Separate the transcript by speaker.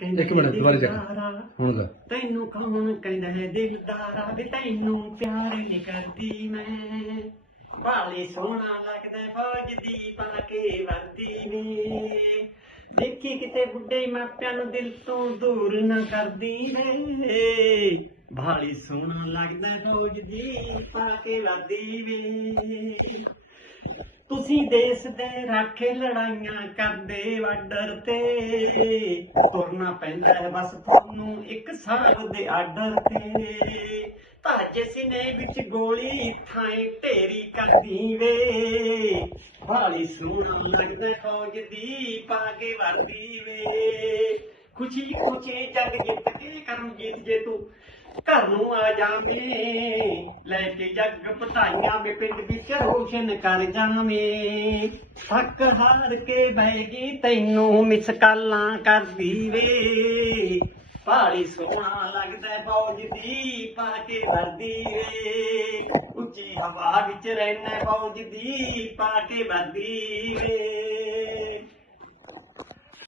Speaker 1: ਕਹਿੰਦਾ
Speaker 2: ਇੱਕ ਮਿੰਟ,
Speaker 1: ਹੈ
Speaker 2: ਦੁਬਾਰਾ ਚੱਕ।
Speaker 1: ਦਿਲਦਾਰਾ,
Speaker 2: ਹੁਣ ਗਾ
Speaker 1: ਤੈਨੂੰ ਕੌਣ ਕਹਿੰਦਾ ਹੈ ਦਿਲਦਾਰਾ ਵੀ ਤੈਨੂੰ ਪਿਆਰ ਨਹੀਂ ਕਰਦੀ ਮੈਂ। ਬਾਲੀ ਸੋਹਣਾ ਲੱਗਦਾ ਫੌਜ ਦੀ ਪਾ ਕੇ ਵਰਦੀ ਵੇ। ਦੇਖੀ ਕਿਤੇ ਬੁੱਢੇ ਮਾਪਿਆਂ ਨੂੰ ਦਿਲ ਤੋਂ ਦੂਰ ਨਾ ਕਰਦੀ ਵੇ। ਬਾਲੀ ਸੋਹਣਾ ਲੱਗਦਾ ਫੌਜ ਦੀ ਪਾ ਕੇ ਵਰਦੀ ਵੇ। ਤੁਸੀਂ ਦੇਸ਼ ਦੇ ਰਾਖੇ ਲੜਾਈਆਂ ਕਰਦੇ ਬਾਰਡਰ ਤੇ। ਤੁਰਨਾ ਪੈਂਦਾ ਹੈ ਬਸ ਤੁਹਾਨੂੰ ਇੱਕ ਸਾਹ ਦੇ ਆਰਡਰ ਤੇ। ਭਾਜੇ ਸੀਨੇ ਵਿੱਚ ਗੋਲੀ ਥਾਂ ਢੇਰੀ ਕਰਦੀ ਵੇ ਭਾਲੀ ਸੋਹਣਾ ਲੱਗਦਾ ਫੌਜ ਦੀ ਪਾ ਕੇ ਵਰਦੀ ਵੇ। ਖੁਸ਼ੀ ਖੁਸ਼ੀ ਜੰਗ ਜਿੱਤ ਕੇ ਕਰਮ ਜੀਤ। ਜੇ ਤੂੰ ਘਰ ਨੂੰ ਆ ਜਾਵੇਂ। ਲੈ ਕੇ ਜੱਗ ਪਤਾਈਆਂ ਮੇ ਪਿੰਡ ਵਿੱਚ ਰੋਸ਼ਨ ਕਰ ਜਾਵੇਂ। ਥੱਕ ਹਾਰ ਕੇ ਬੈਗੀ ਤੈਨੂੰ ਮਿਸ ਕਾਲਾਂ ਕਰਦੀ ਵੇ। ਭਾਲੀ ਸੋਹਣਾ ਲੱਗਦਾ ਫੌਜ ਦੀ ਪਾ ਕੇ ਵਰਦੀ ਵੇ। ਉੱਚੀ ਹਵਾ ਵਿੱਚ ਰਹਿਣਾ ਫੌਜ ਦੀ ਪਾ ਕੇ ਵਰਦੀ ਵੇ।